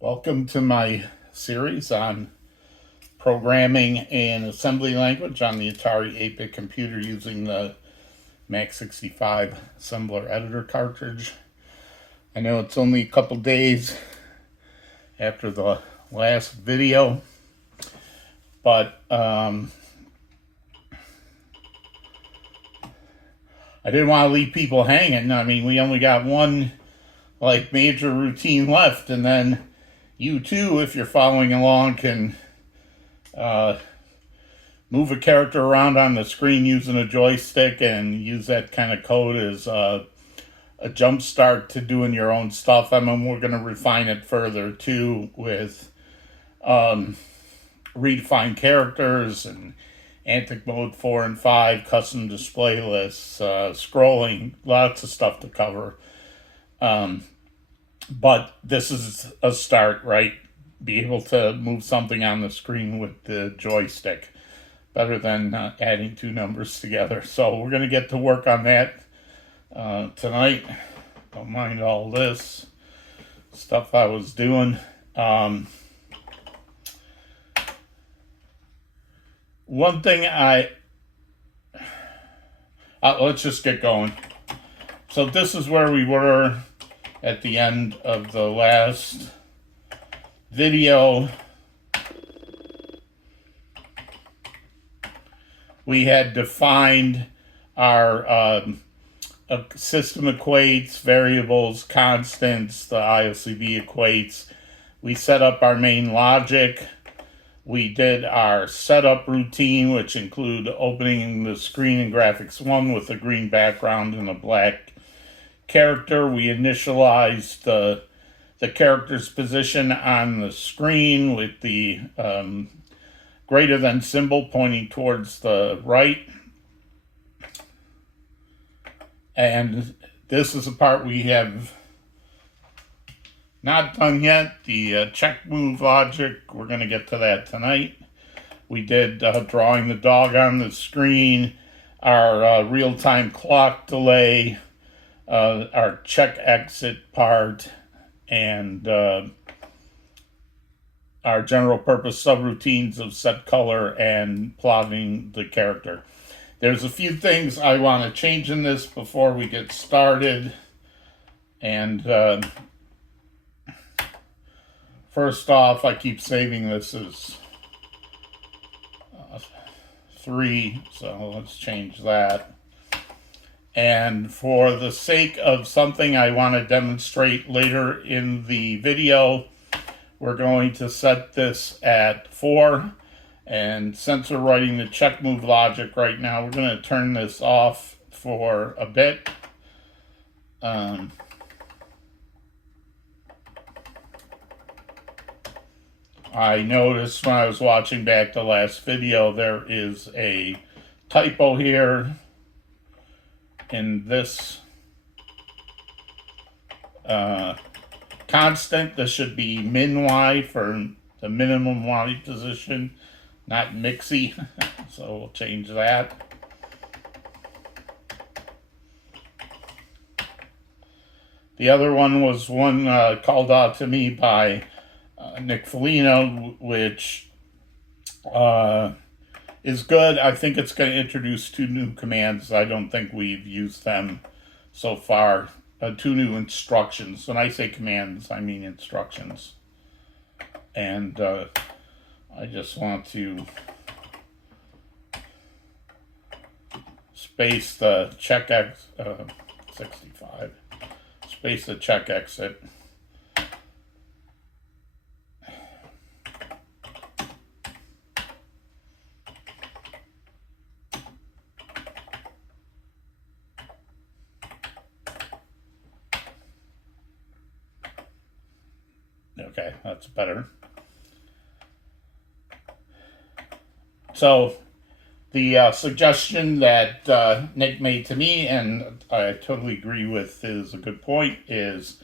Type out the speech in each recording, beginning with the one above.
Welcome to my series on programming and assembly language on the Atari 8-bit computer using the Mac 65 assembler editor cartridge. I know it's only a couple days after the last video, but I didn't want to leave people hanging. I mean, we only got one major routine left, and then you too, if you're following along, can move a character around on the screen using a joystick and use that kind of code as a jump start to doing your own stuff. I mean, we're going to refine it further too with redefined characters and antic mode 4 and 5, custom display lists, scrolling, lots of stuff to cover. But this is a start, right? Be able to move something on the screen with the joystick. Better than adding two numbers together. So we're going to get to work on that tonight. Don't mind all this stuff I was doing. One thing let's just get going. So this is where we were at the end of the last video. We had defined our system equates, variables, constants, the IOCV equates. We set up our main logic. We did our setup routine, which include opening the screen in graphics 1 with a green background and a black character. We initialized the character's position on the screen with the greater than symbol pointing towards the right. And this is the part we have not done yet, the check move logic. We're going to get to that tonight. We did drawing the dog on the screen, our real-time clock delay, our check exit part, and our general purpose subroutines of set color and plotting the character. There's a few things I want to change in this before we get started. And first off, I keep saving this as 3, so let's change that. And for the sake of something I want to demonstrate later in the video, we're going to set this at 4. And since we're writing the check move logic right now, we're going to turn this off for a bit. I noticed when I was watching back the last video, there is a typo here in this constant. This should be min y for the minimum y position, not mixy. So we'll change that. The other one was one called out to me by Nick Foligno, which is good. I think it's going to introduce 2 new commands. I don't think we've used them so far. 2 new instructions. When I say commands, I mean instructions. And I just want to space the check 65. Space the check exit. Okay, that's better. So the suggestion that Nick made to me, and I totally agree with, is a good point, is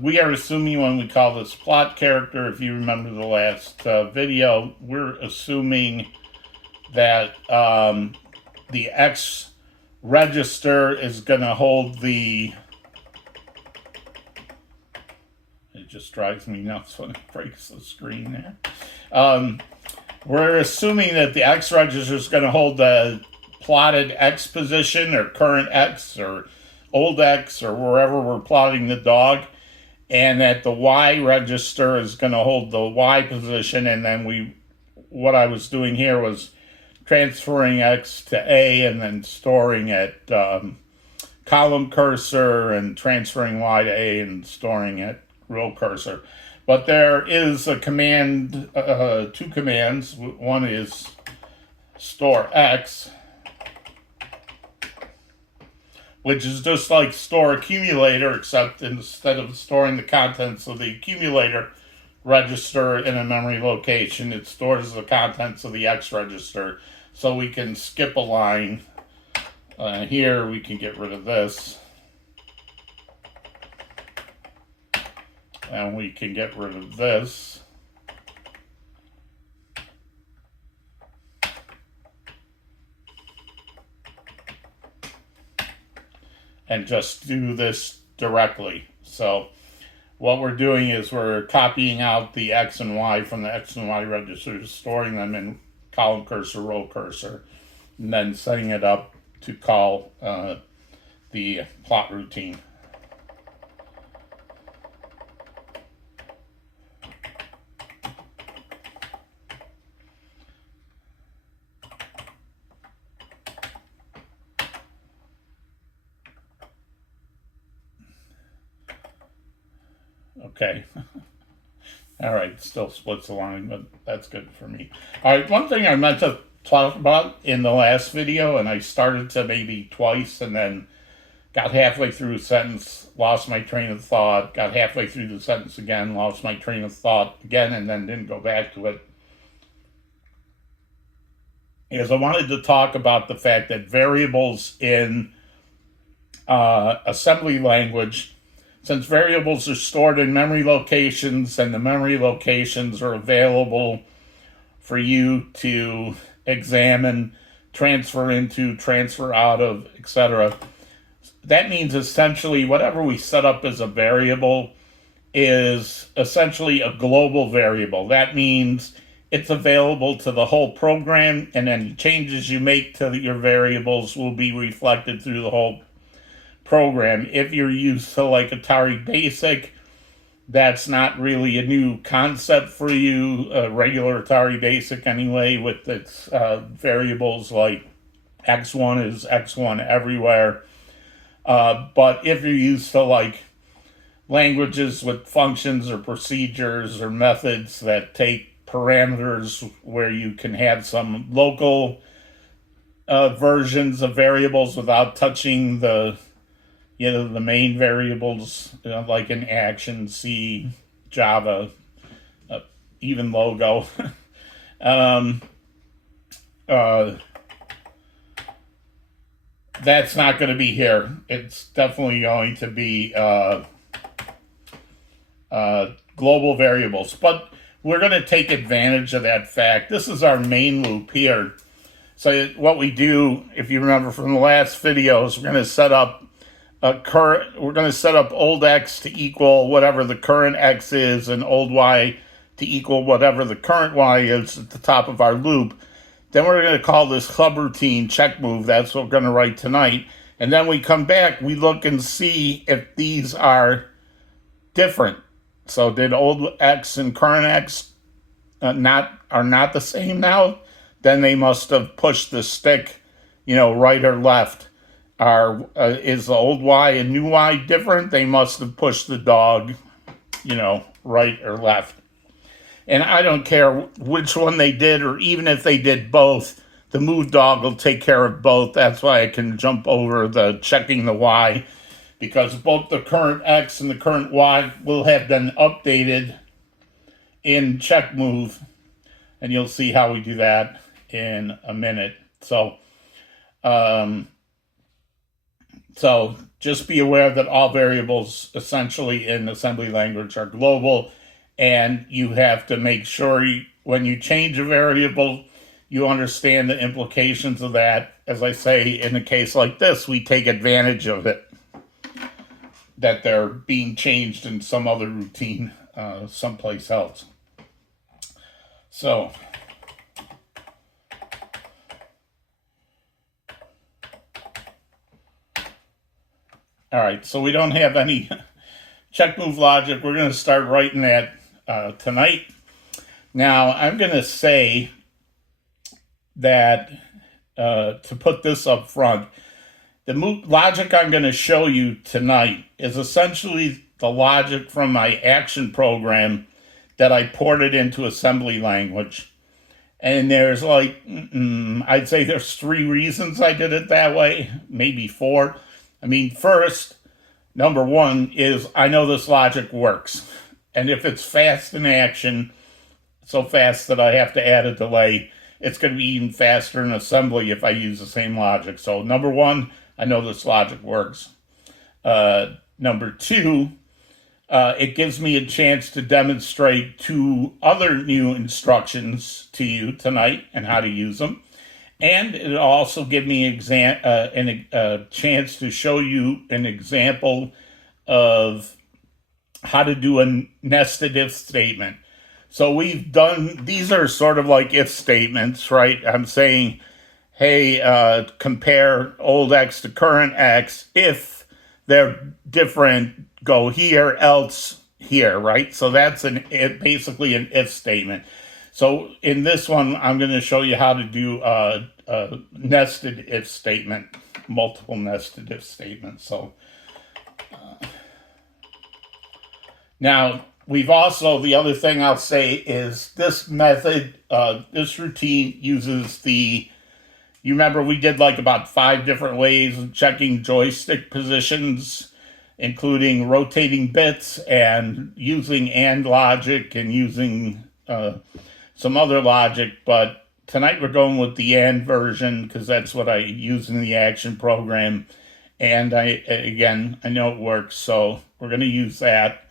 we are assuming when we call this plot character, if you remember the last video, we're assuming that the X register is going to hold the It just drives me nuts when it breaks the screen there. We're assuming that the X register is going to hold the plotted X position or current X or old X or wherever we're plotting the dog, and that the Y register is going to hold the Y position. And then what I was doing here was transferring X to A and then storing at column cursor and transferring Y to A and storing at row cursor. But there is a command, two commands. One is store X, which is just like store accumulator, except instead of storing the contents of the accumulator register in a memory location, it stores the contents of the X register. So we can skip a line. Here we can get rid of this. And we can get rid of this. And just do this directly. So what we're doing is we're copying out the X and Y from the X and Y registers, storing them in column cursor, row cursor, and then setting it up to call the plot routine. Okay. All right, still splits the line, but that's good for me. All right, one thing I meant to talk about in the last video, and I started to maybe twice and then got halfway through a sentence, lost my train of thought, got halfway through the sentence again, lost my train of thought again, and then didn't go back to it, is I wanted to talk about the fact that variables in assembly language, since variables are stored in memory locations and the memory locations are available for you to examine, transfer into, transfer out of, etc., that means essentially whatever we set up as a variable is essentially a global variable. That means it's available to the whole program, and any changes you make to your variables will be reflected through the whole program. If you're used to like Atari Basic, that's not really a new concept for you, regular Atari Basic anyway, with its variables like X1 is X1 everywhere. But if you're used to like languages with functions or procedures or methods that take parameters where you can have some local versions of variables without touching the main variables, like in Action, C, Java, even Logo. That's not going to be here. It's definitely going to be global variables. But we're going to take advantage of that fact. This is our main loop here. So what we do, if you remember from the last videos, we're going to set up old X to equal whatever the current X is, and old Y to equal whatever the current Y is at the top of our loop. Then we're going to call this subroutine check move. That's what we're going to write tonight. And then we come back, we look and see if these are different. So did old X and current X are not the same now? Then they must have pushed the stick, right or left. Is the old Y and new Y different? They must have pushed the dog, right or left. And I don't care which one they did, or even if they did both, the move dog will take care of both. That's why I can jump over the checking the Y, because both the current X and the current Y will have been updated in check move. And you'll see how we do that in a minute. So just be aware that all variables essentially in assembly language are global, and you have to make sure when you change a variable, you understand the implications of that. As I say, in a case like this, we take advantage of it. that they're being changed in some other routine someplace else. So all right, so we don't have any check move logic. We're going to start writing that tonight. Now, I'm going to say that to put this up front, the logic I'm going to show you tonight is essentially the logic from my action program that I ported into assembly language. And there's like, I'd say there's 3 reasons I did it that way, maybe 4. I mean, first, number 1 is I know this logic works. And if it's fast in action, so fast that I have to add a delay, it's going to be even faster in assembly if I use the same logic. So number 1, I know this logic works. Number 2, it gives me a chance to demonstrate 2 other new instructions to you tonight and how to use them. And it also gives me a chance to show you an example of how to do a nested if statement. So we've done, these are sort of like if statements, right? I'm saying, hey, compare old X to current X. If they're different, go here, else here, right? So that's basically an if statement. So in this one, I'm going to show you how to do a nested if statement, multiple nested if statements. So now we've also, the other thing I'll say is this method, this routine uses you remember we did like about 5 different ways of checking joystick positions, including rotating bits and using AND logic and using some other logic, but tonight we're going with the AND version because that's what I use in the action program. And I know it works, so we're going to use that.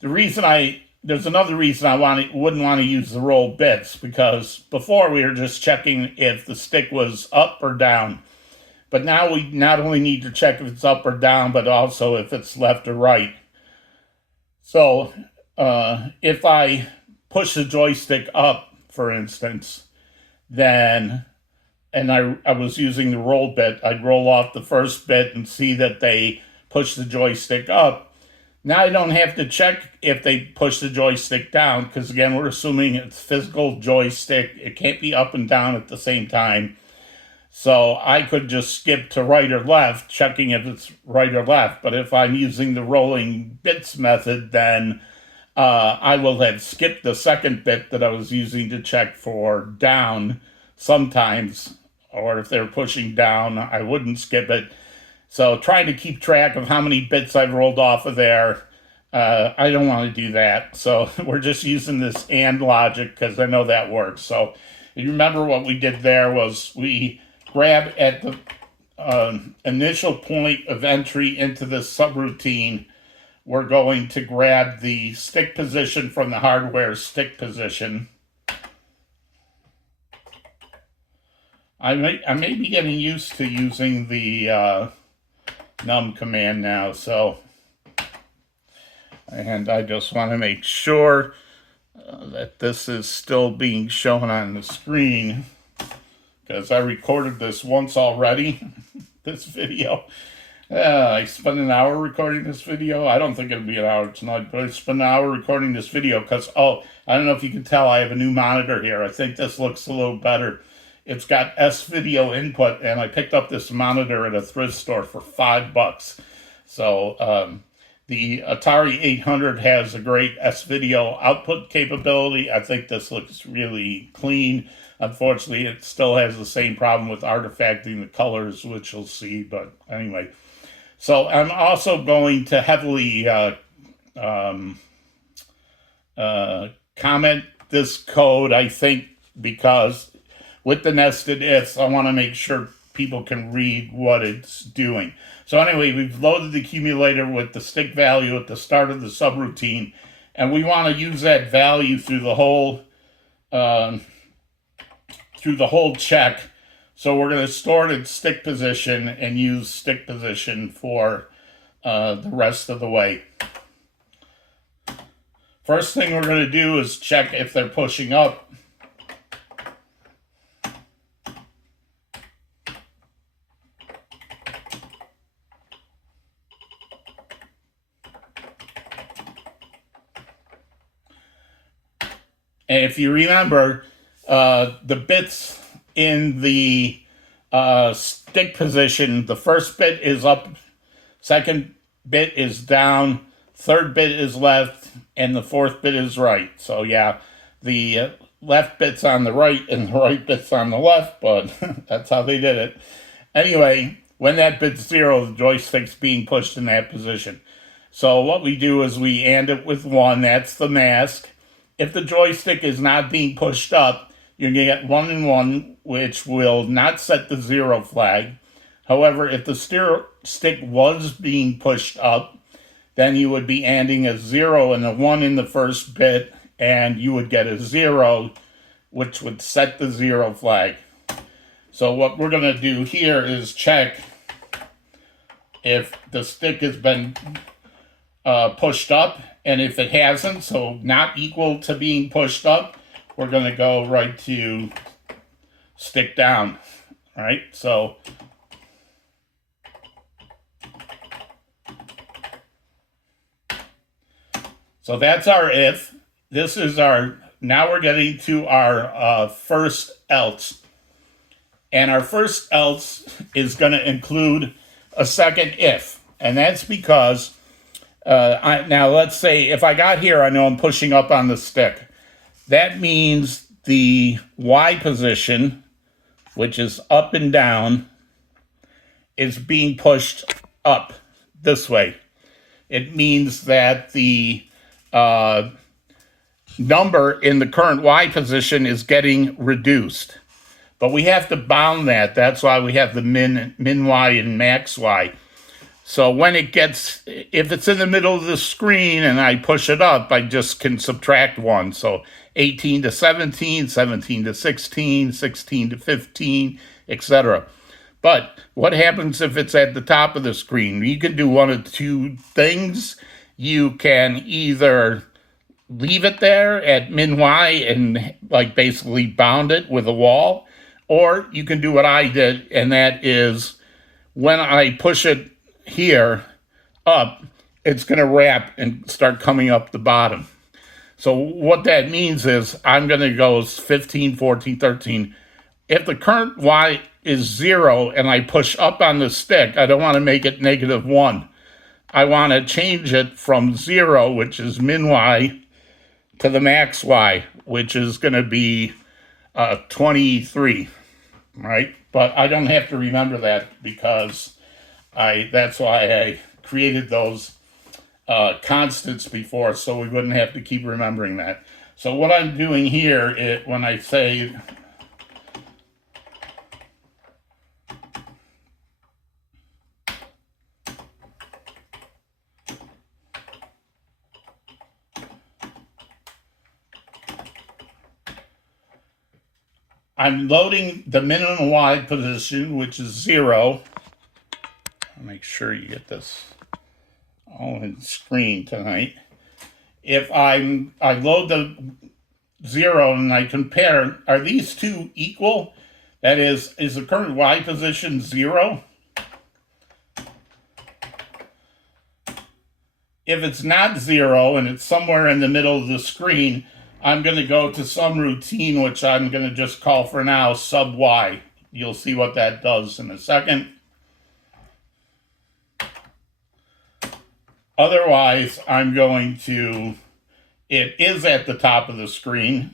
There's another reason I wouldn't want to use the roll bits, because before we were just checking if the stick was up or down. But now we not only need to check if it's up or down, but also if it's left or right. So if I push the joystick up, for instance, then, and I was using the roll bit, I'd roll off the first bit and see that they push the joystick up. Now I don't have to check if they push the joystick down, because again, we're assuming it's physical joystick. It can't be up and down at the same time. So I could just skip to right or left, checking if it's right or left. But if I'm using the rolling bits method, then I will have skipped the second bit that I was using to check for down sometimes, or if they're pushing down, I wouldn't skip it. So trying to keep track of how many bits I've rolled off of there, I don't want to do that. So we're just using this AND logic because I know that works. So you remember what we did there was we grab at the initial point of entry into this subroutine, we're going to grab the stick position from the hardware stick position. I may be getting used to using the num command now, and I just want to make sure that this is still being shown on the screen, because I recorded this once already, this video. I spent an hour recording this video. I don't think it'll be an hour tonight, but I spent an hour recording this video because, I don't know if you can tell, I have a new monitor here. I think this looks a little better. It's got S-video input, and I picked up this monitor at a thrift store for $5. So the Atari 800 has a great S-video output capability. I think this looks really clean. Unfortunately, it still has the same problem with artifacting the colors, which you'll see, but anyway. So I'm also going to heavily comment this code, I think, because with the nested ifs, I want to make sure people can read what it's doing. So anyway, we've loaded the accumulator with the stick value at the start of the subroutine, and we want to use that value through the whole check. So we're going to store it in stick position and use stick position for the rest of the way. First thing we're going to do is check if they're pushing up. And if you remember, the bits in the stick position, the first bit is up, second bit is down, third bit is left, and the fourth bit is right. So yeah, the left bit's on the right and the right bit's on the left, but that's how they did it. Anyway, when that bit's 0, the joystick's being pushed in that position. So what we do is we AND it with 1, that's the mask. If the joystick is not being pushed up, you're going to get 1 and 1, which will not set the 0 flag. However, if the stick was being pushed up, then you would be ANDing a 0 and a 1 in the first bit, and you would get a 0, which would set the 0 flag. So what we're going to do here is check if the stick has been pushed up, and if it hasn't, so not equal to being pushed up, we're going to go right to stick down. All right, so that's our if. This is our, now we're getting to our first else. And our first else is going to include a second if. And that's because, now let's say if I got here, I know I'm pushing up on the stick. That means the Y position, which is up and down, is being pushed up this way. It means that the number in the current Y position is getting reduced. But we have to bound that. That's why we have the min Y and max Y. So when it gets, if it's in the middle of the screen and I push it up, I just can subtract 1. So 18 to 17, 17 to 16, 16 to 15, etc. But what happens if it's at the top of the screen? You can do one of two things. You can either leave it there at min Y and like basically bound it with a wall, or you can do what I did, and that is when I push it here up, it's going to wrap and start coming up the bottom. So what that means is I'm going to go 15, 14, 13. If the current Y is 0 and I push up on the stick, I don't want to make it -1. I want to change it from 0, which is min Y, to the max Y, which is going to be 23, right? But I don't have to remember that because that's why I created those constants before, so we wouldn't have to keep remembering that. So what I'm doing here, when I say I'm loading the minimum Y position, which is 0. I'll make sure you get this all in screen tonight. If I load the 0 and I compare, are these two equal? That is the current Y position 0? If it's not 0 and it's somewhere in the middle of the screen, I'm going to go to some routine, which I'm going to just call for now sub Y. You'll see what that does in a second. Otherwise, I'm going to, it is at the top of the screen.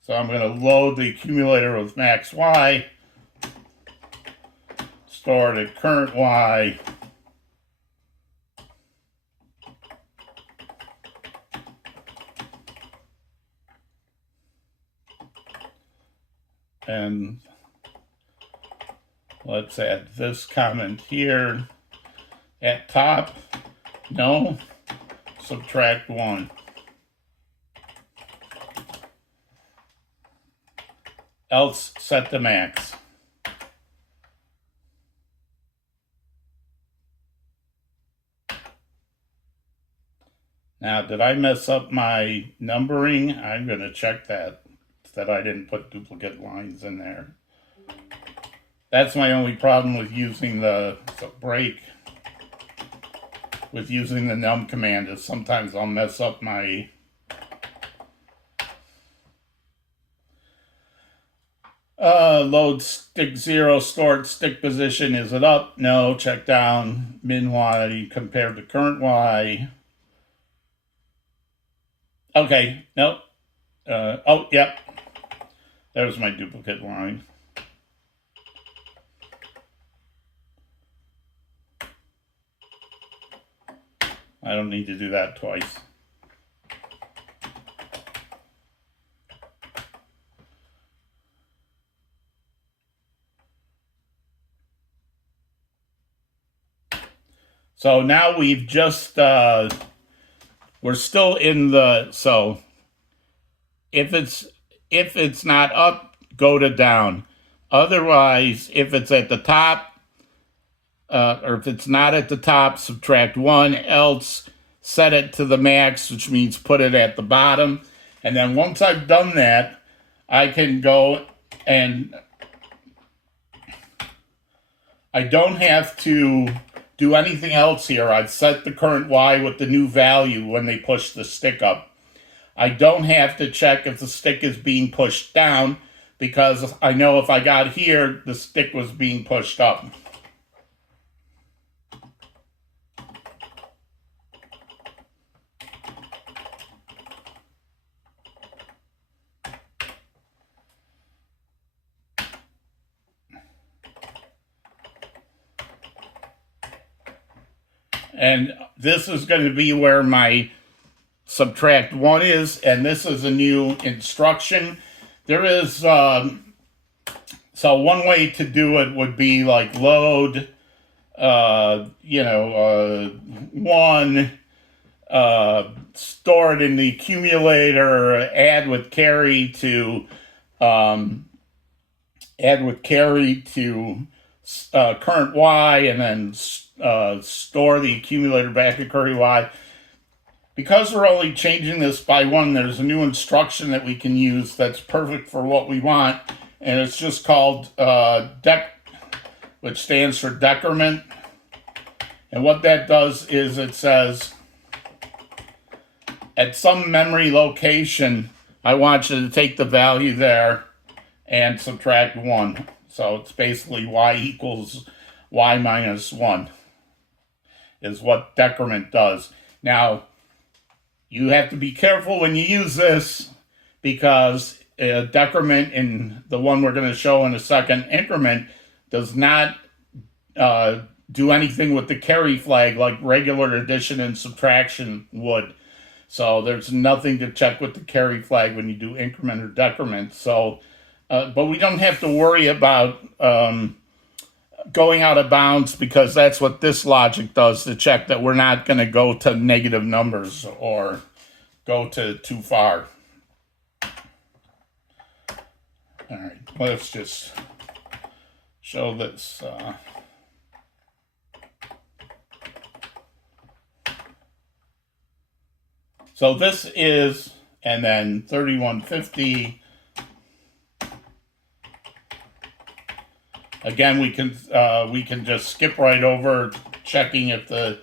So I'm going to load the accumulator with max Y, store it at current Y, and let's add this comment here. At top, no, subtract 1. Else set the max. Now, did I mess up my numbering? I'm going to check that I didn't put duplicate lines in there. That's my only problem with using the break, with using the num command, is sometimes I'll mess up my load stick 0, stored stick position. Is it up? No. Check down. Min Y compared to current Y. Okay, nope. Oh, yep. There's my duplicate line. I don't need to do that twice. So now we've just, we're still in the, so if it's not up, go to down. Otherwise, if it's at the top, or if it's not at the top, subtract 1, else set it to the max, which means put it at the bottom. And then once I've done that, I can go and I don't have to do anything else here. I've set the current Y with the new value when they push the stick up. I don't have to check if the stick is being pushed down, because I know if I got here, the stick was being pushed up. And this is going to be where my subtract 1 is, and this is a new instruction. There is, so one way to do it would be like load, 1, store it in the accumulator, add with carry to current Y, and then store the accumulator back at current Y. Because we're only changing this by 1, there's a new instruction that we can use that's perfect for what we want, and it's just called which stands for decrement. And what that does is it says, at some memory location, I want you to take the value there and subtract 1. So it's basically Y equals Y minus 1 is what decrement does. Now, you have to be careful when you use this, because decrement in the one we're going to show in a second, increment, does not do anything with the carry flag like regular addition and subtraction would. So there's nothing to check with the carry flag when you do increment or decrement. So, but we don't have to worry about going out of bounds, because that's what this logic does, to check that we're not going to go to negative numbers or go to too far. All right, let's just show this. So this is, and then 3150. Again, we can just skip right over checking if the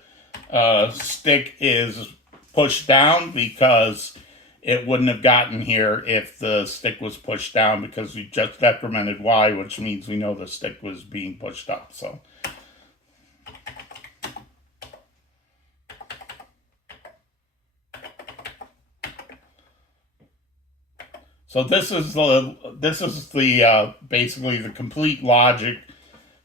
stick is pushed down, because it wouldn't have gotten here if the stick was pushed down, because we just decremented Y, which means we know the stick was being pushed up. So this is the basically the complete logic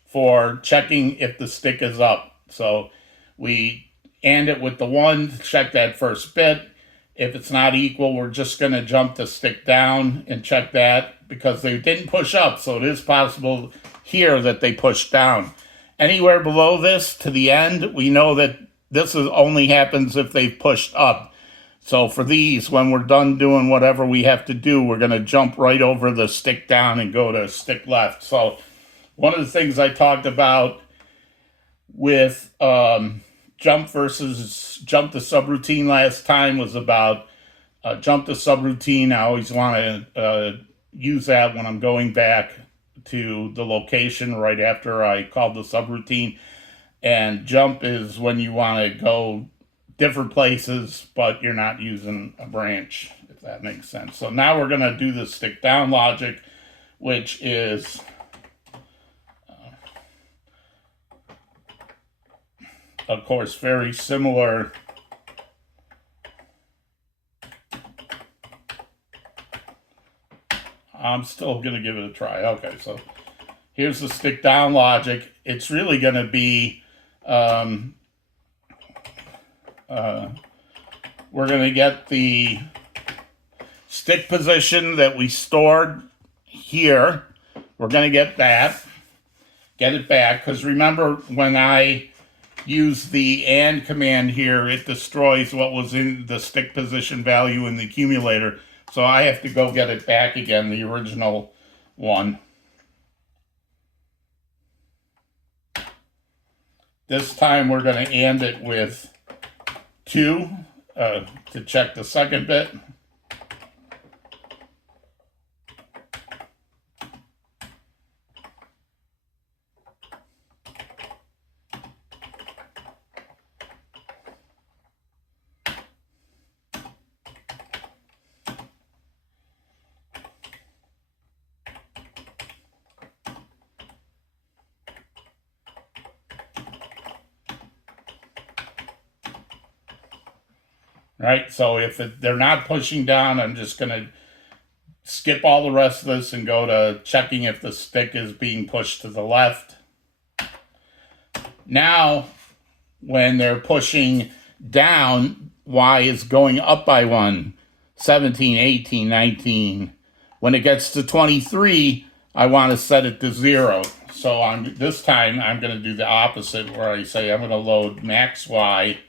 for checking if the stick is up. So we AND it with the 1, check that first bit. If it's not equal, we're just going to jump the stick down and check that, because they didn't push up. So it is possible here that they pushed down. Anywhere below this to the end, we know that this only happens if they've pushed up. So for these, when we're done doing whatever we have to do, we're going to jump right over the stick down and go to stick left. So one of the things I talked about with jump to subroutine last time was about jump to subroutine. I always want to use that when I'm going back to the location right after I call the subroutine. And jump is when you want to go different places, but you're not using a branch, if that makes sense. So now we're going to do the stick down logic, which is of course very similar I'm still going to give it a try. Okay, so here's the stick down logic. It's really going to be we're going to get the stick position that we stored here. We're going to get it back, because remember when I use the AND command here, it destroys what was in the stick position value in the accumulator. So I have to go get it back again, the original one. This time we're going to AND it with 2 to check the second bit. Right, so if they're not pushing down, I'm just going to skip all the rest of this and go to checking if the stick is being pushed to the left. Now, when they're pushing down, Y is going up by 1, 17, 18, 19. When it gets to 23, I want to set it to 0. So this time, I'm going to do the opposite, where I say I'm going to load max Y.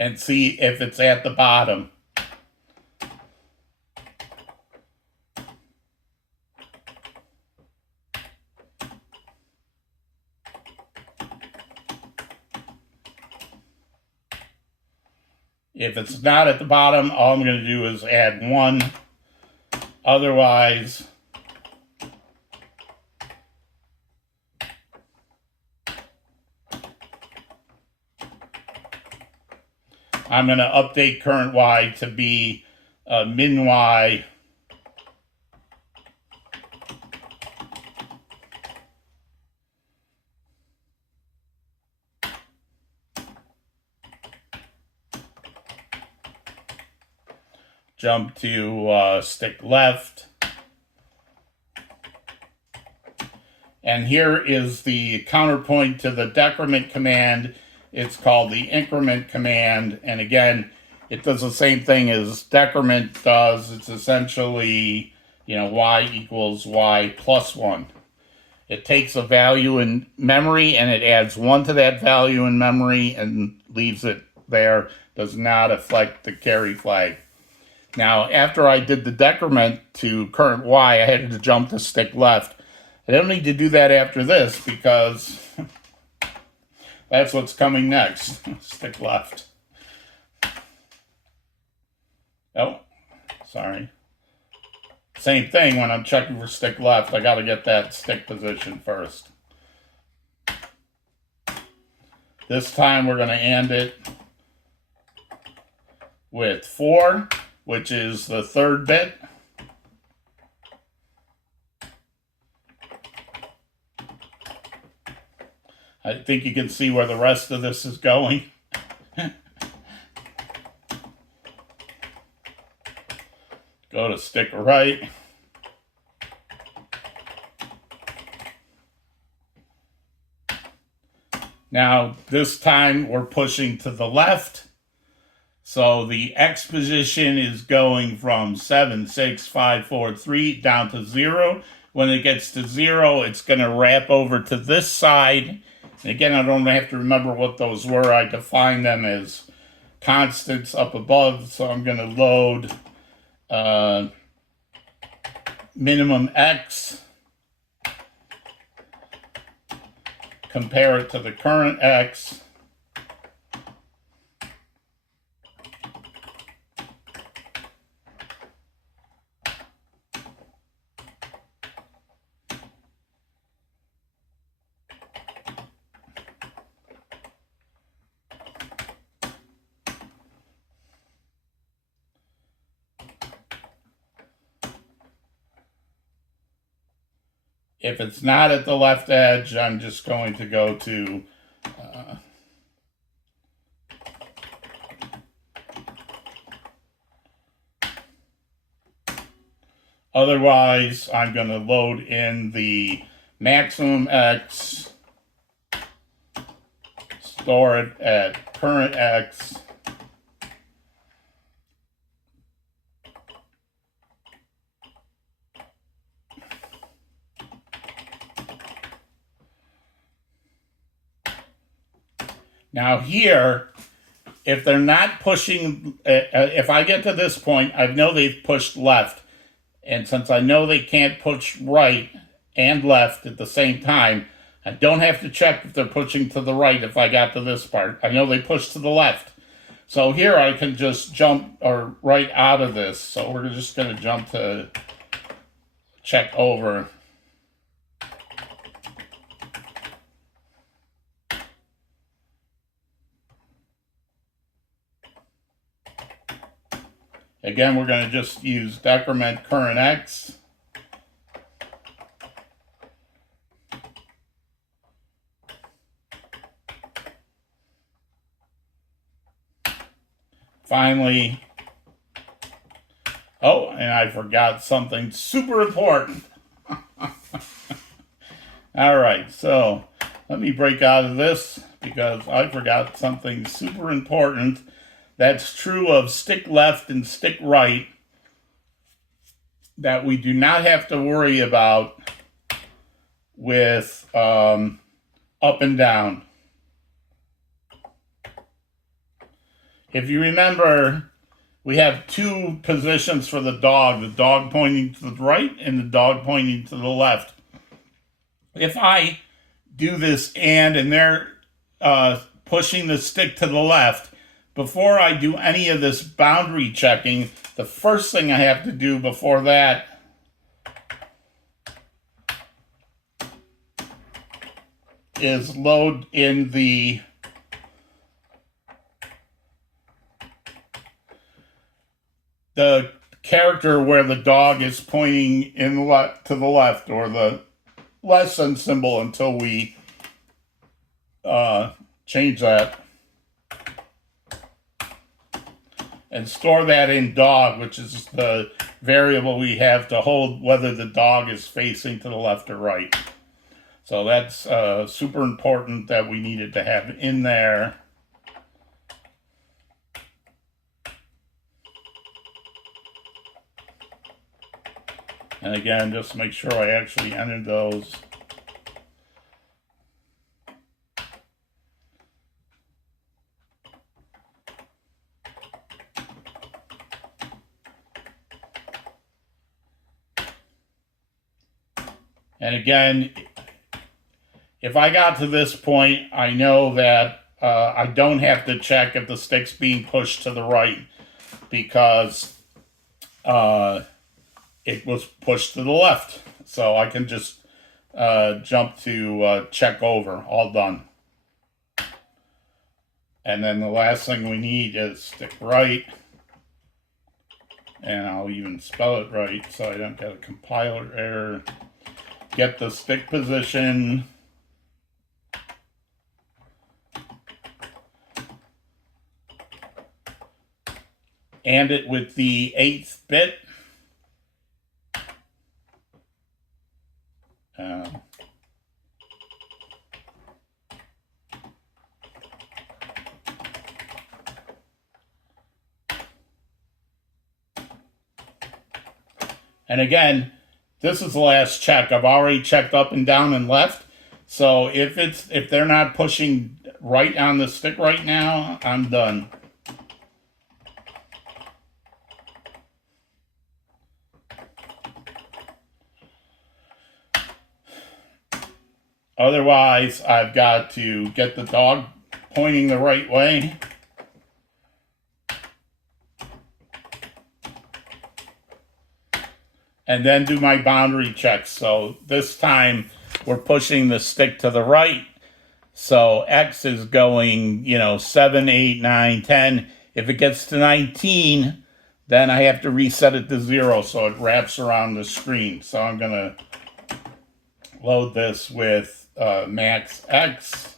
And see if it's at the bottom. If it's not at the bottom, all I'm going to do is add 1. Otherwise, I'm going to update current Y to be min Y. Jump to stick left. And here is the counterpoint to the decrement command. It's called the increment command. And again, it does the same thing as decrement does. It's essentially, Y equals Y plus 1. It takes a value in memory and it adds 1 to that value in memory and leaves it there. Does not affect the carry flag. Now, after I did the decrement to current Y, I had to jump to stick left. I don't need to do that after this because that's what's coming next. Stick left. Oh, sorry. Same thing when I'm checking for stick left. I got to get that stick position first. This time we're going to AND it with 4, which is the third bit. I think you can see where the rest of this is going. Go to stick right. Now, this time we're pushing to the left. So the X position is going from 7, 6, 5, 4, 3 down to 0. When it gets to 0, it's going to wrap over to this side. And again, I don't have to remember what those were. I define them as constants up above. So I'm going to load minimum X, compare it to the current X, if it's not at the left edge, I'm just going to go to otherwise, I'm going to load in the maximum X, store it at current X, now here, if they're not pushing, if I get to this point, I know they've pushed left. And since I know they can't push right and left at the same time, I don't have to check if they're pushing to the right if I got to this part. I know they push to the left. So here I can just jump or right out of this. So we're just going to jump to check over. Again, we're going to just use decrement current X. Finally, oh, and I forgot something super important. All right, so let me break out of this because I forgot something super important. That's true of stick left and stick right, that we do not have to worry about with up and down. If you remember, we have two positions for the dog pointing to the right and the dog pointing to the left. If I do this and they're pushing the stick to the left, before I do any of this boundary checking, the first thing I have to do before that is load in the character where the dog is pointing to the left, or the less than symbol, until we change that. And store that in dog, which is the variable we have to hold whether the dog is facing to the left or right. So that's super important that we needed to have in there. And again, just make sure I actually entered those. And again, if I got to this point, I know that I don't have to check if the stick's being pushed to the right, because it was pushed to the left. So I can just jump to check over, all done. And then the last thing we need is stick right. And I'll even spell it right so I don't get a compiler error. Get the stick position. And it with the 8th bit. And again, this is the last check. I've already checked up and down and left. So if they're not pushing right on the stick right now, I'm done. Otherwise, I've got to get the dog pointing the right way. And then do my boundary checks. So this time we're pushing the stick to the right. So X is going, 7, 8, 9, 10. If it gets to 19, then I have to reset it to 0 so it wraps around the screen. So I'm going to load this with max X.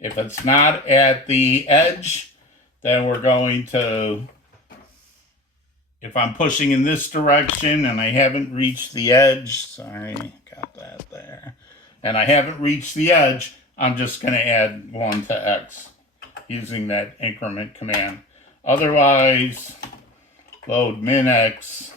If it's not at the edge, then we're going to, if I'm pushing in this direction and I haven't reached the edge, sorry, got that there, and I haven't reached the edge, I'm just going to add 1 to X using that increment command. Otherwise, load min X.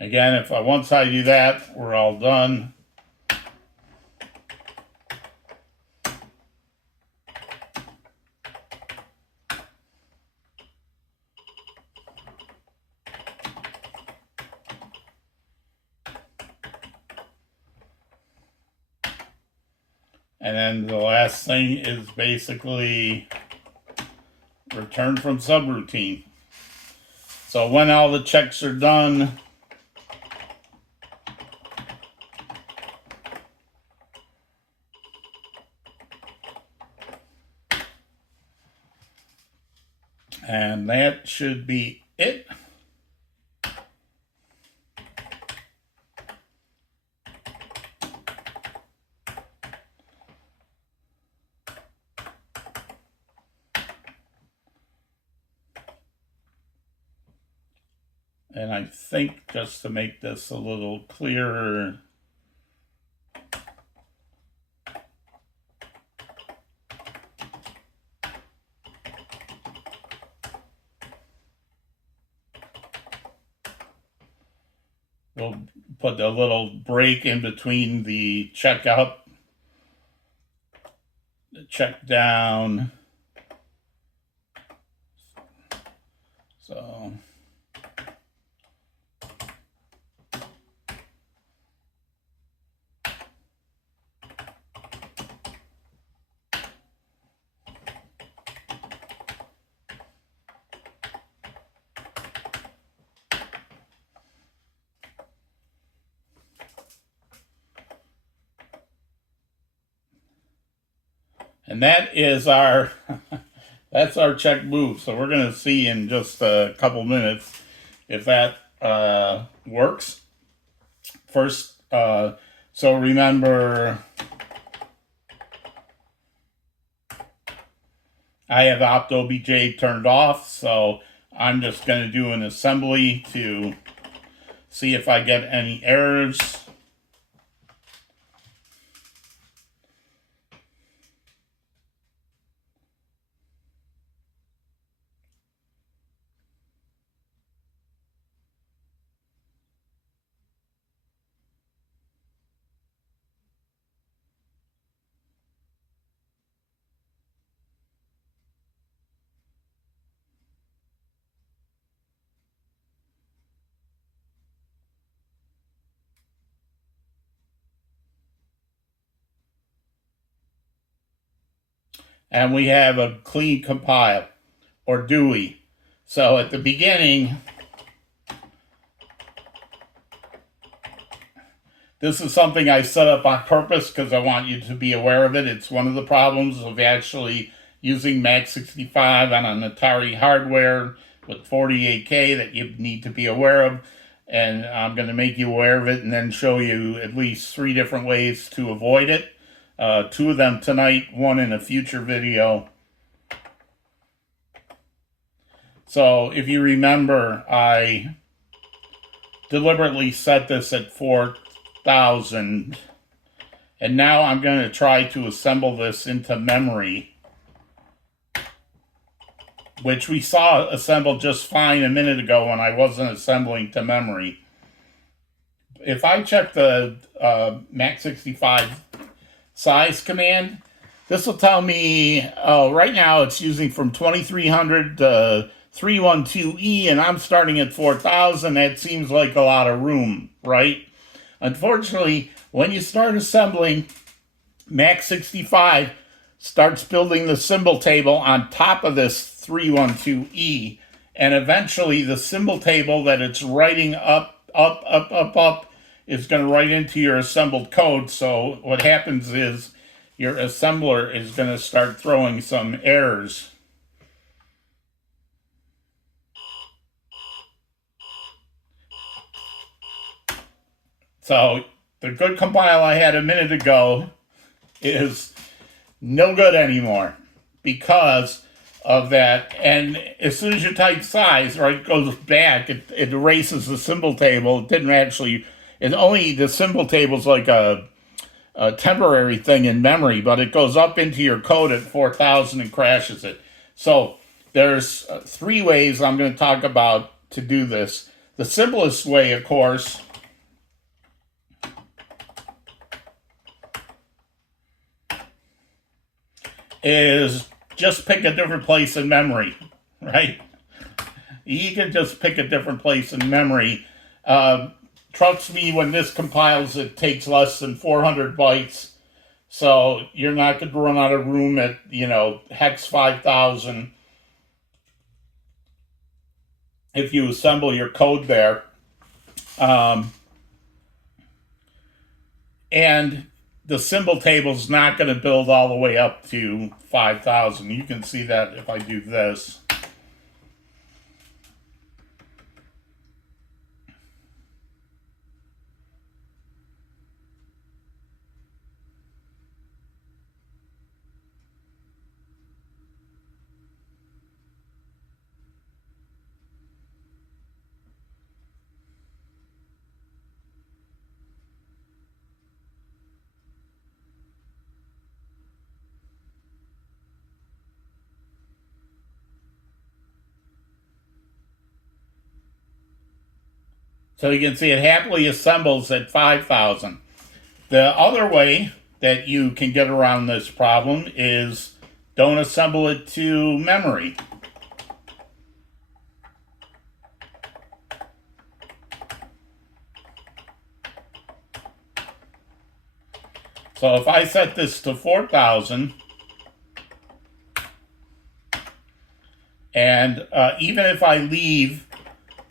Again, once I do that, we're all done. And then the last thing is basically return from subroutine. So when all the checks are done, and that should be it. And I think just to make this a little clearer, we'll put a little break in between the check up, the check down. So and that is our that's our check move. So we're going to see in just a couple minutes if that works. First, so remember, I have opt-obj turned off, so I'm just going to do an assembly to see if I get any errors. and we have a clean compile, or do we? So at the beginning, this is something I set up on purpose because I want you to be aware of it. It's one of the problems of actually using Mac 65 on an Atari hardware with 48K that you need to be aware of. And I'm going to make you aware of it and then show you at least 3 different ways to avoid it. 2 of them tonight, 1 in a future video. So if you remember, I deliberately set this at 4,000. And now I'm going to try to assemble this into memory, which we saw assemble just fine a minute ago when I wasn't assembling to memory. If I check the Mac 65 size command, this will tell me, right now it's using from 2300 to 312E, and I'm starting at 4000. That seems like a lot of room, right? Unfortunately, when you start assembling, Mac 65 starts building the symbol table on top of this 312E, and eventually the symbol table that it's writing up is going to write into your assembled code. So what happens is your assembler is going to start throwing some errors. So the good compile I had a minute ago is no good anymore because of that. And as soon as you type size, right, it goes back, it erases the symbol table. It didn't actually, the symbol table is like a temporary thing in memory, but it goes up into your code at 4000 and crashes it. So there's 3 ways I'm going to talk about to do this. The simplest way, of course, is just pick a different place in memory, right? You can just pick a different place in memory. Trust me, when this compiles, it takes less than 400 bytes. So you're not going to run out of room at, hex 5000 if you assemble your code there. And the symbol table is not going to build all the way up to 5000. You can see that if I do this. So you can see it happily assembles at 5000. The other way that you can get around this problem is don't assemble it to memory. So if I set this to 4000, and even if I leave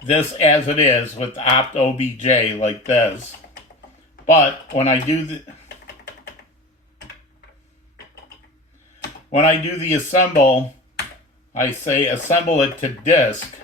this as it is with opt obj like this, but when I do the assemble, I say assemble it to disk.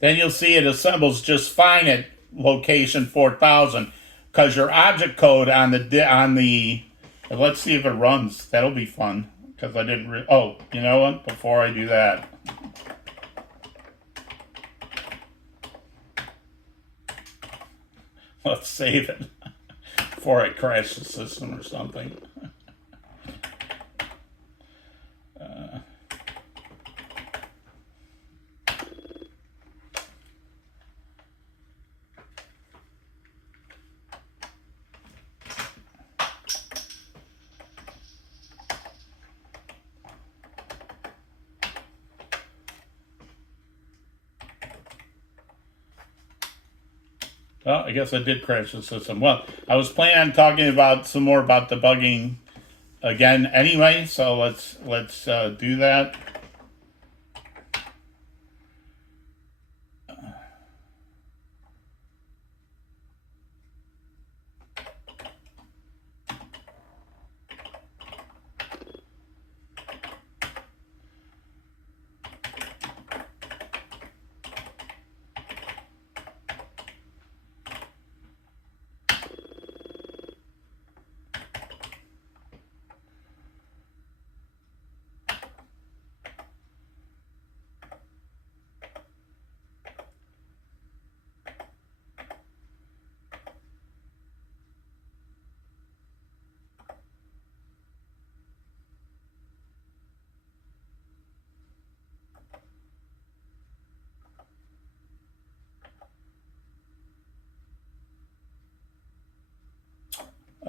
Then you'll see it assembles just fine at location 4000 because your object code on the let's see if it runs. That'll be fun because I didn't. Oh, you know what? Before I do that, Let's save it before I crash the system or something. Well, I guess I did crash the system. Well, I was planning on talking about some more about debugging again anyway, so let's do that.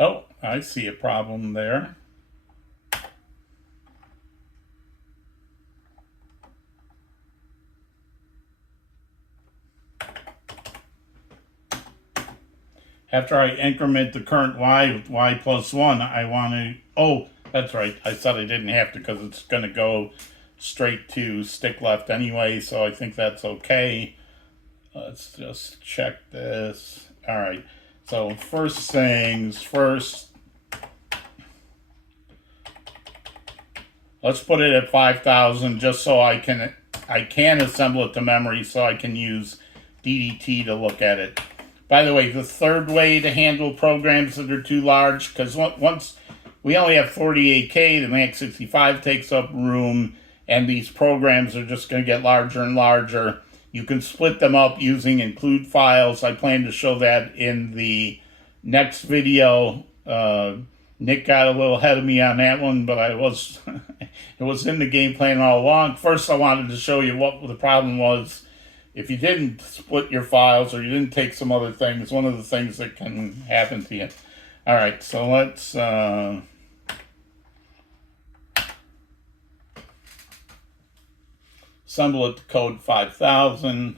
Oh, I see a problem there. After I increment the current y with y plus 1, I want to... Oh, that's right. I said I didn't have to because it's going to go straight to stick left anyway, so I think that's okay. Let's just check this. All right. So first things first, let's put it at 5,000 just so I can assemble it to memory so I can use DDT to look at it. By the way, the third way to handle programs that are too large, because once we only have 48K, the Max 65 takes up room, and these programs are just going to get larger and larger. You can split them up using include files. I plan to show that in the next video. Nick got a little ahead of me on that one, but it was in the game plan all along. First, I wanted to show you what the problem was. If you didn't split your files or you didn't take some other things, one of the things that can happen to you. All right, so let's... assemble it to code 5000.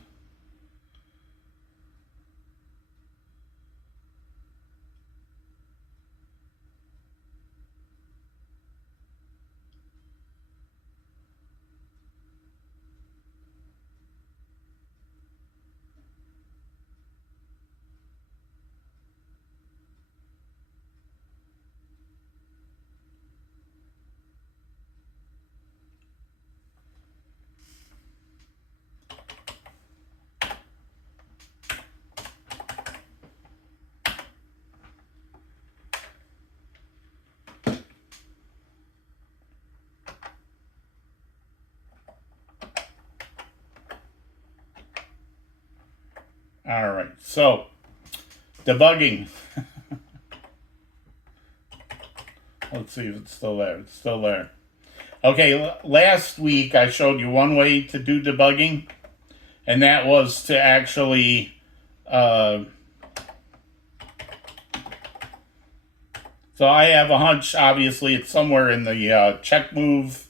All right, so debugging. Let's see if it's still there. It's still there. Okay, last week I showed you one way to do debugging, and that was to actually so I have a hunch, obviously it's somewhere in the check move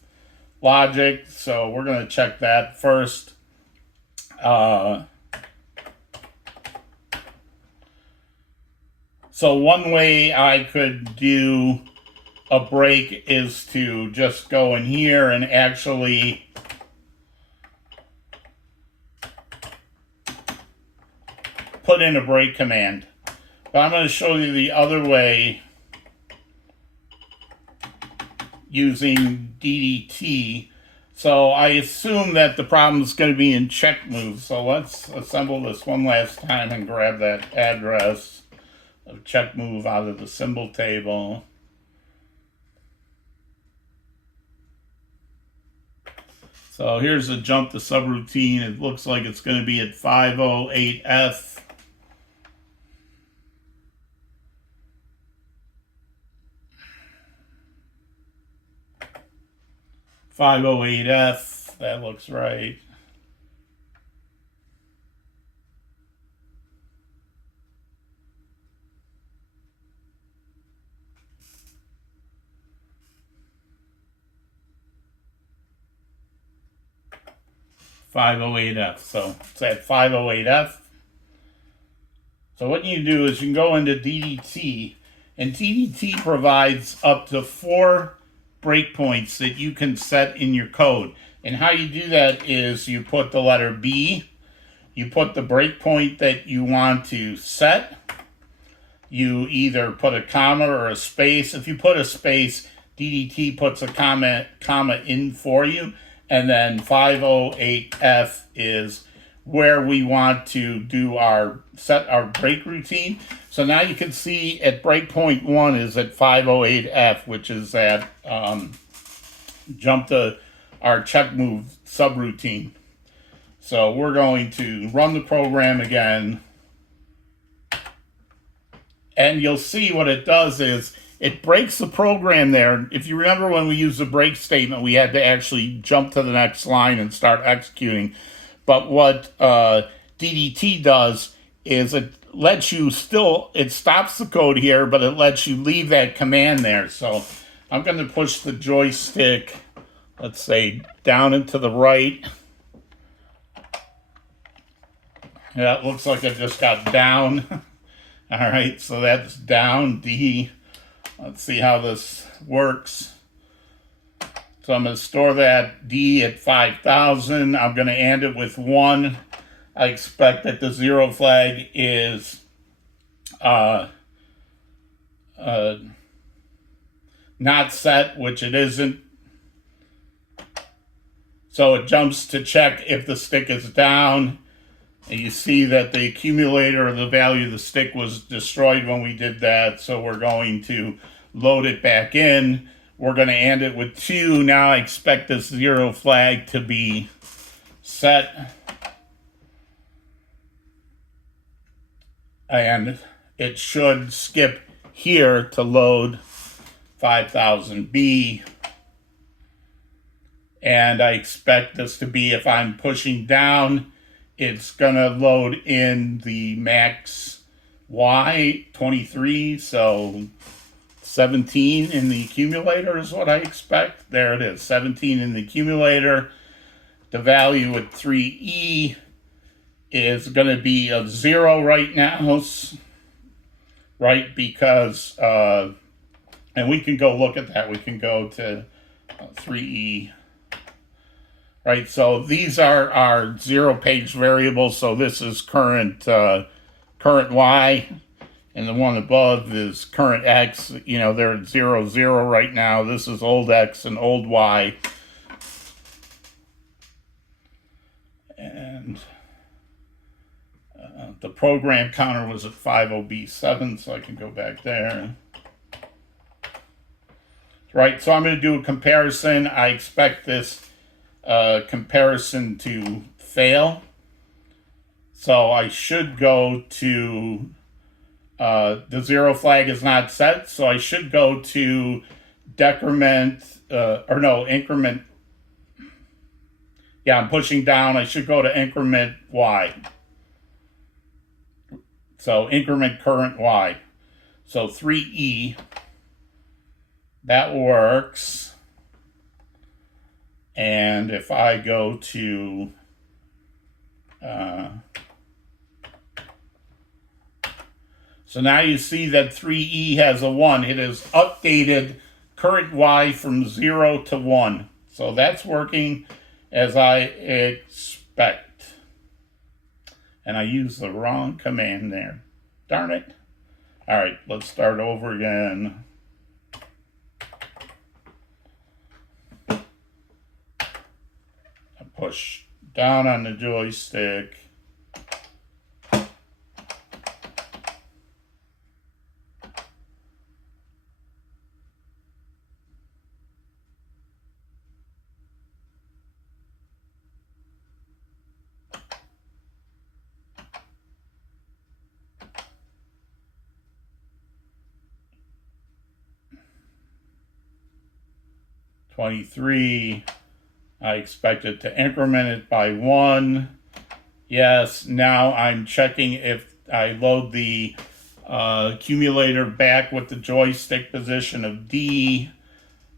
logic, so we're going to check that first. So one way I could do a break is to just go in here and actually put in a break command. But I'm going to show you the other way using DDT. So I assume that the problem is going to be in check move. So let's assemble this one last time and grab that address of check move out of the symbol table. So here's a jump to subroutine. It looks like it's going to be at 508F. 508F, that looks right. .508F, so it's at 508F. So what you do is you can go into DDT, and DDT provides up to 4 breakpoints that you can set in your code. And how you do that is you put the letter B, you put the breakpoint that you want to set, you either put a comma or a space. If you put a space, DDT puts a comma in for you, and then 508F is where we want to do set our break routine. So now you can see at breakpoint 1 is at 508F, which is at jump to our check move subroutine. So we're going to run the program again. And you'll see what it does is it breaks the program there. If you remember when we used the break statement, we had to actually jump to the next line and start executing. But what DDT does is it lets you it stops the code here, but it lets you leave that command there. So I'm going to push the joystick, let's say, down and to the right. Yeah, it looks like it just got down. All right, so that's down, D. Let's see how this works. So I'm going to store that D at 5,000. I'm going to end it with 1. I expect that the 0 flag is not set, which it isn't. So it jumps to check if the stick is down. And you see that the accumulator of the value of the stick was destroyed when we did that. So we're going to load it back in. We're going to end it with 2. Now I expect this 0 flag to be set. And it should skip here to load 5000B. And I expect this to be, if I'm pushing down, it's going to load in the max Y 23, so 17 in the accumulator is what I expect. There it is, 17 in the accumulator. The value at 3E is going to be a 0 right now, right? Because, and we can go look at that. We can go to 3E. Right, so these are our 0-page variables. So this is current Y, and the one above is current X. You know, they're at 0, 0 right now. This is old X and old Y. And the program counter was at 50B7, so I can go back there. Right, so I'm going to do a comparison. I expect this comparison to fail. So I should go to, the 0 flag is not set, so I should go to increment. Yeah, I'm pushing down. I should go to increment Y. So increment current Y. So 3E, that works. And if I go to so now you see that 3E has a 1. It has updated current Y from 0 to 1. So that's working as I expect. And I used the wrong command there. Darn it. All right, let's start over again. Push down on the joystick. $23. I expect it to increment it by 1. Yes, now I'm checking if I load the accumulator back with the joystick position of D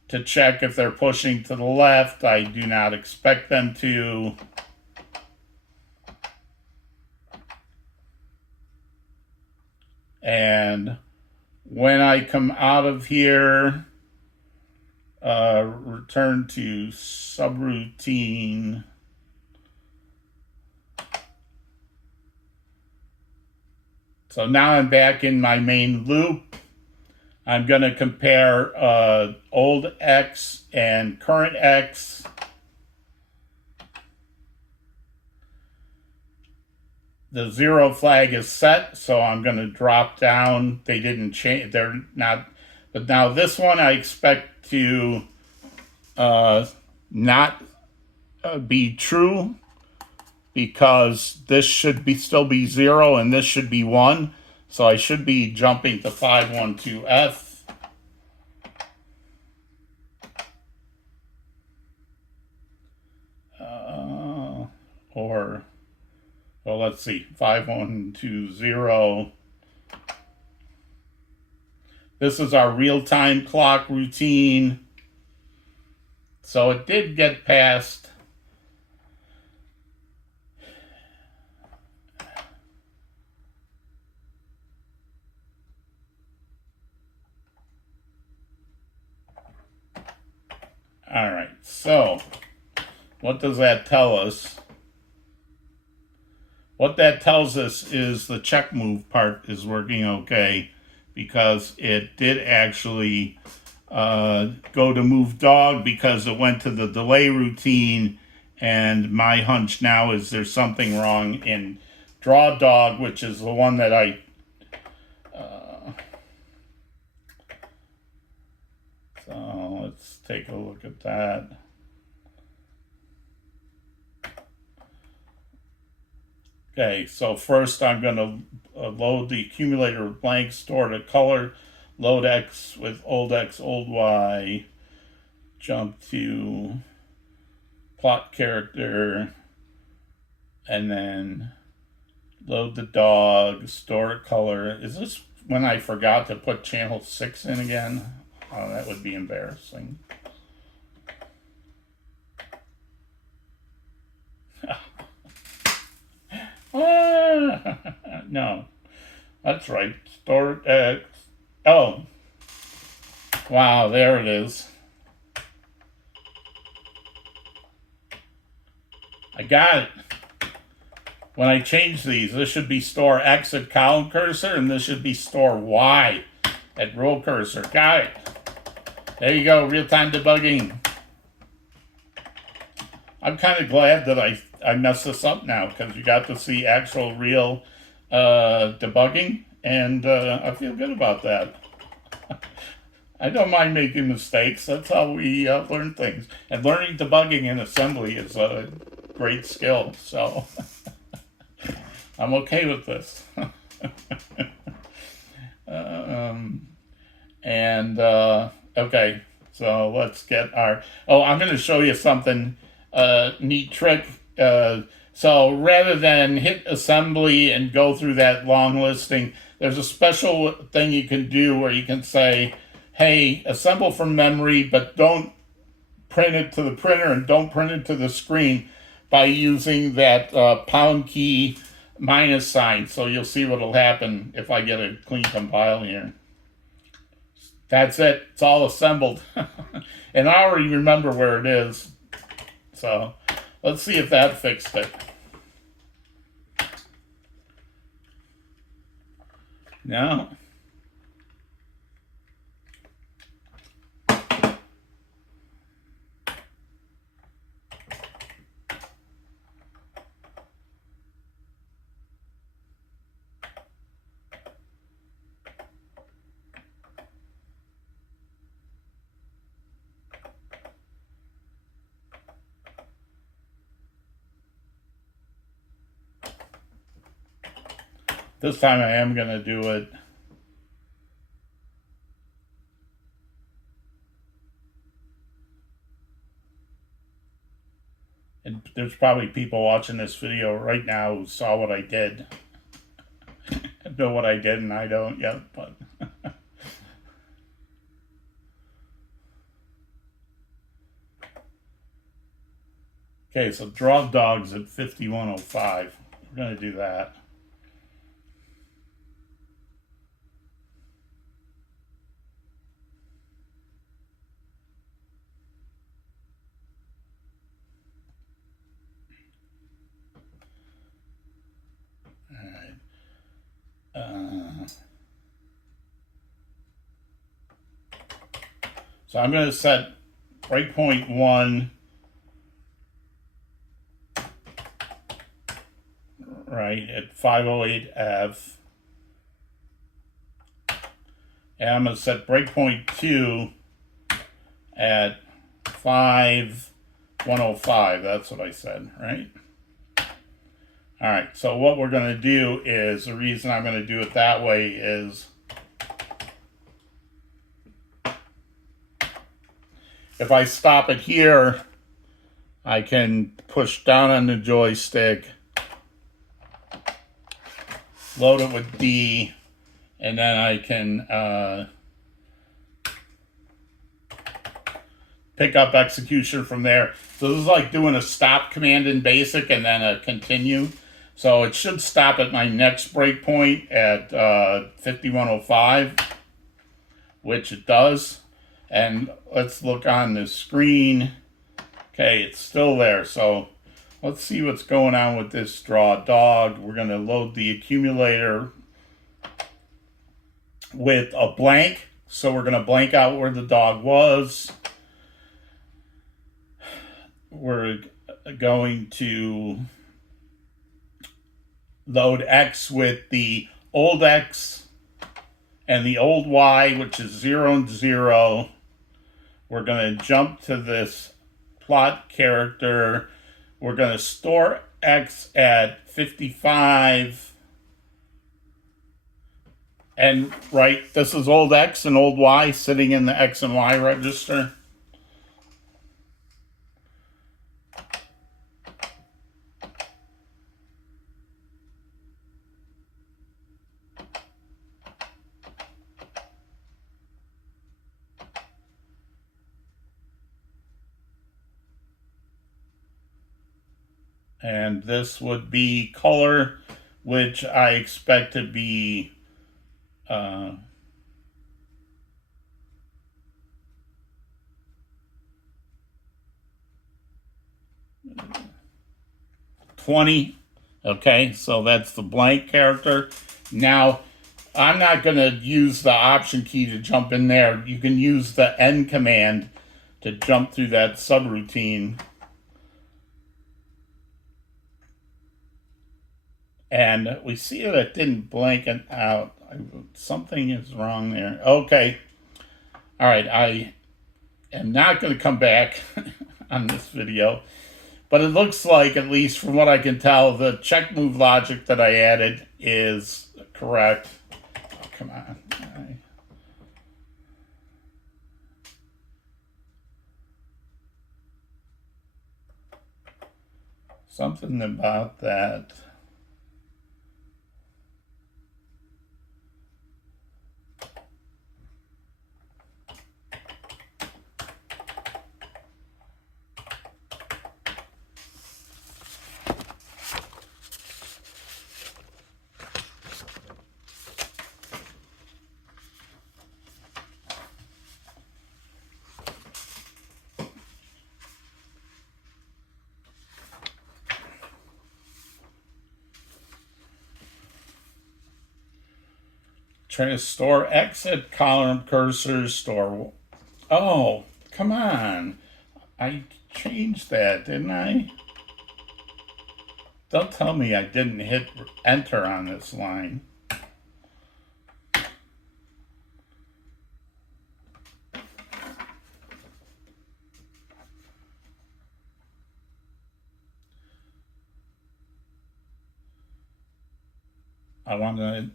to check if they're pushing to the left. I do not expect them to. And when I come out of here, return to subroutine. So now I'm back in my main loop. I'm going to compare old X and current X. The 0 flag is set, so I'm going to drop down. They didn't change. They're not. But now this one I expect to not be true, because this should be still be 0 and this should be 1. So I should be jumping to 512F. Or, well, let's see, 5120. This is our real-time clock routine. So it did get past. All right, so what does that tell us? What that tells us is the check move part is working okay, because it did actually go to move dog because it went to the delay routine, and my hunch now is there's something wrong in draw dog, which is the one that I so let's take a look at that. Okay, so first I'm going to load the accumulator with blank, store the color, load X with old X, old Y, jump to plot character, and then load the dog, store color. Is this when I forgot to put channel 6 in again? Oh, that would be embarrassing. No, that's right. Store X. Oh, wow, there it is. I got it. When I change these, this should be store X at column cursor, and this should be store Y at row cursor. Got it. There you go, real-time debugging. I'm kind of glad that I messed this up now, because you got to see actual real debugging, and I feel good about that. I don't mind making mistakes. That's how we learn things. And learning debugging in assembly is a great skill, so I'm okay with this. Okay, so let's get our, I'm going to show you something, neat trick. So rather than hit assembly and go through that long listing, there's a special thing you can do where you can say, hey, assemble from memory, but don't print it to the printer and don't print it to the screen, by using that pound key minus sign. So you'll see what will happen if I get a clean compile here. That's it. It's all assembled. And I already remember where it is. So let's see if that fixed it. No. This time I am going to do it. There's probably people watching this video right now who saw what I did. Know what I did and I don't yet, but okay, so draw dogs at 5105. We're going to do that. So I'm going to set breakpoint 1 right at 508F. And I'm going to set breakpoint 2 at 5105. That's what I said, right? All right, so what we're going to do is, the reason I'm going to do it that way is if I stop it here, I can push down on the joystick, load it with D, and then I can pick up execution from there. So this is like doing a stop command in BASIC and then a continue. So it should stop at my next breakpoint at 5105, which it does. And let's look on the screen. Okay, it's still there. So let's see what's going on with this draw dog. We're going to load the accumulator with a blank. So we're going to blank out where the dog was. We're going to load X with the old X and the old Y, which is 0 and 0. We're going to jump to this plot character. We're going to store X at 55. And right, this is old X and old Y sitting in the X and Y register. And this would be color, which I expect to be 20. Okay, so that's the blank character. Now, I'm not going to use the option key to jump in there. You can use the N command to jump through that subroutine. And we see that it didn't blank it out. Something is wrong there. Okay. All right, I am not going to come back on this video. But it looks like, at least from what I can tell, the check move logic that I added is correct. Oh, come on. Something about that. Try to store exit column cursor, store. Oh, come on. I changed that, didn't I? Don't tell me I didn't hit enter on this line. I want to,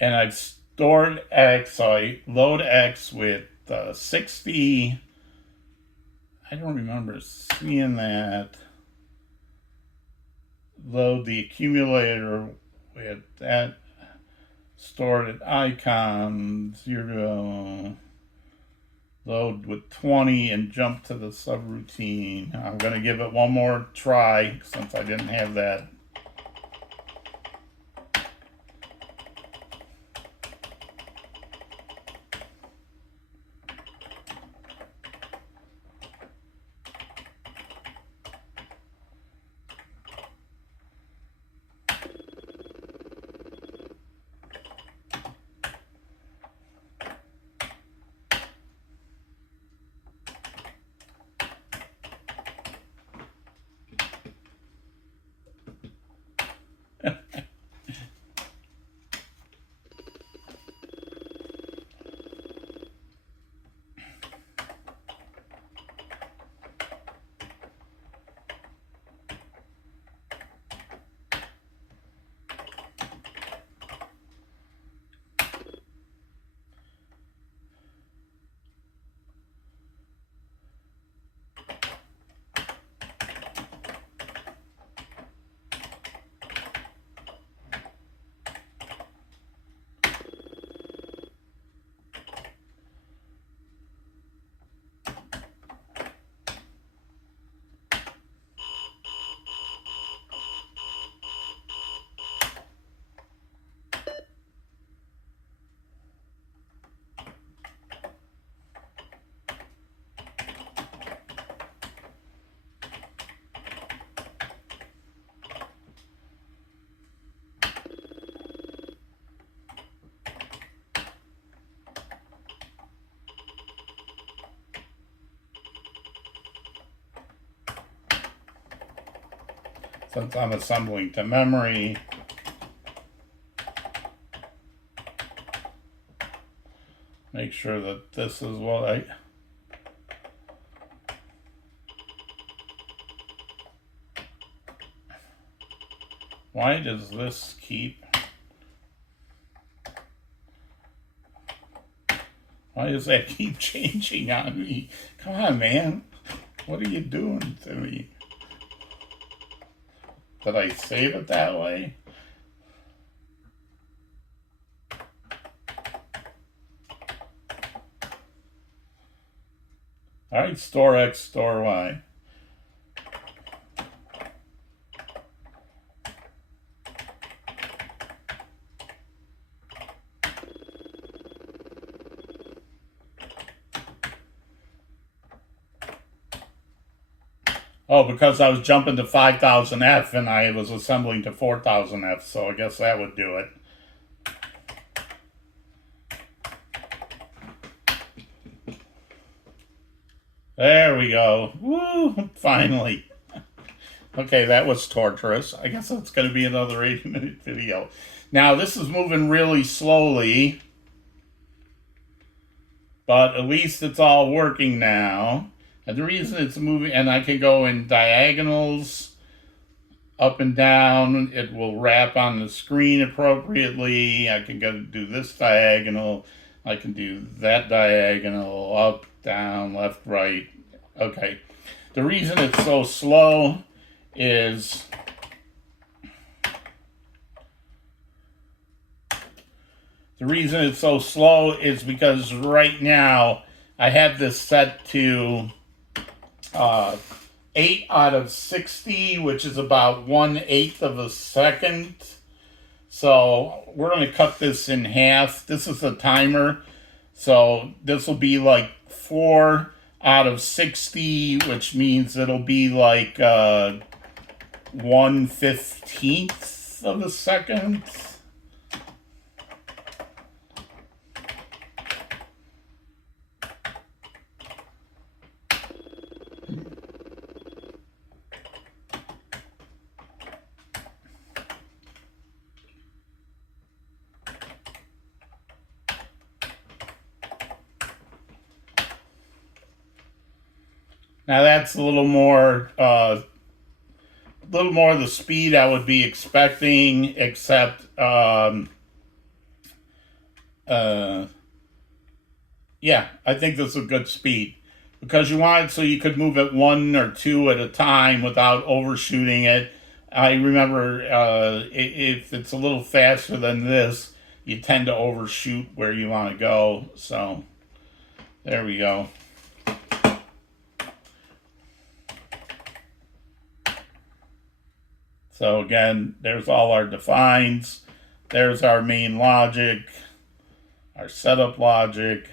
and I've stored X, so I load X with 60. I don't remember seeing that. load the accumulator with that stored at icon 0, load with 20 and jump to the subroutine. I'm going to give it one more try since I didn't have that. Since I'm assembling to memory, make sure that this is what I... Why does this keep... Why does that keep changing on me? Come on, man. What are you doing to me? Did I save it that way? All right, store X, store Y. Oh, because I was jumping to 5000F and I was assembling to 4000F, so I guess that would do it. There we go. Woo! Finally. Okay, that was torturous. I guess that's going to be another 8-minute video. Now, this is moving really slowly, but at least it's all working now. And the reason it's moving, and I can go in diagonals, up and down, it will wrap on the screen appropriately. I can go do this diagonal, I can do that diagonal, up, down, left, right. Okay. The reason it's so slow is because right now I have this set to 8 out of 60, which is about 1/8 of a second. So we're going to cut this in half. This is a timer. So this will be like 4 out of 60, which means it'll be like 1/15 of a second. Now that's a little more the speed I would be expecting, except yeah, I think this is a good speed because you want it so you could move it 1 or 2 at a time without overshooting it. I remember if it's a little faster than this, you tend to overshoot where you want to go. So there we go. So again, there's all our defines. There's our main logic, our setup logic.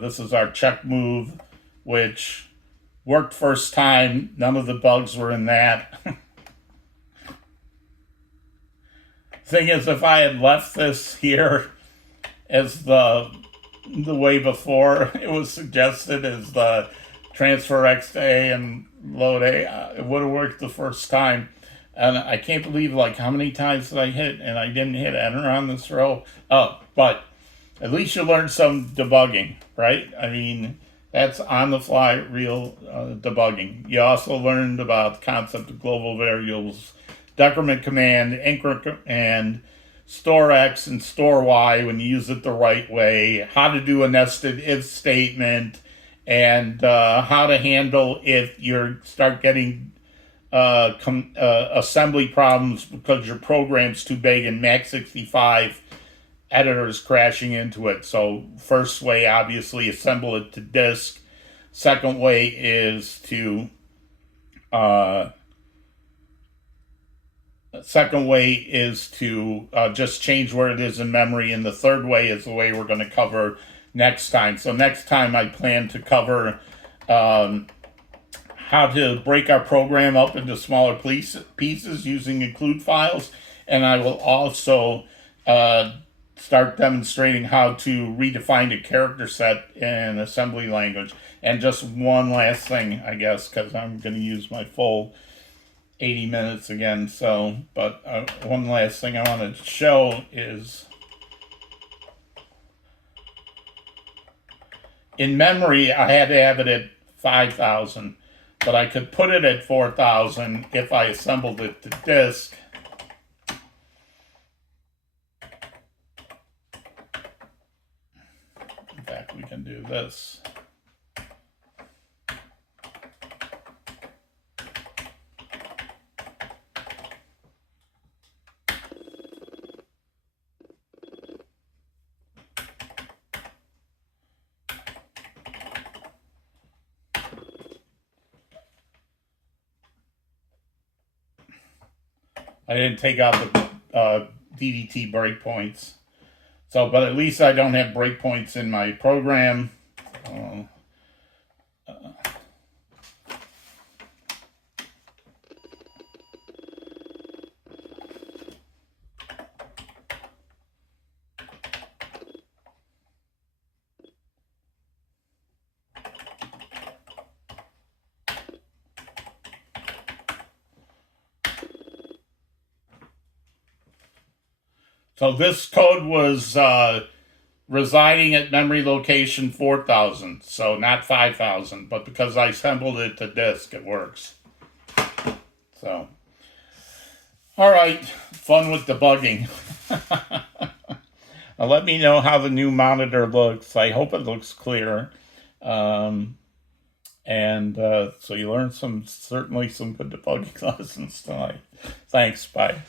This is our check move, which worked first time. None of the bugs were in that. Thing is, if I had left this here as the way before it was suggested as the transfer X to A and load A, it would have worked the first time. And I can't believe like how many times did I hit and I didn't hit enter on this row. Oh, but at least you learned some debugging, right? I mean, that's on the fly real debugging. You also learned about the concept of global variables, decrement command, increment and store X and store Y when you use it the right way, how to do a nested if statement, and how to handle if you start getting assembly problems because your program's too big and Max65 editors crashing into it. So first way, obviously, assemble it to disk. Second way is to just change where it is in memory, and the third way is the way we're going to cover next time. So next time I plan to cover how to break our program up into smaller pieces using include files, and I will also start demonstrating how to redefine a character set in assembly language. And just one last thing, I guess, because I'm going to use my full 80 minutes again. So, but one last thing I want to show is in memory, I had to have it at 5,000, but I could put it at 4,000 if I assembled it to disk. In fact, we can do this. I didn't take out the DDT breakpoints. So, but at least I don't have breakpoints in my program. So this code was residing at memory location 4,000, so not 5,000, but because I assembled it to disk, it works. So, all right, fun with debugging. Now let me know how the new monitor looks. I hope it looks clear. So you learned certainly some good debugging lessons tonight. Thanks, bye.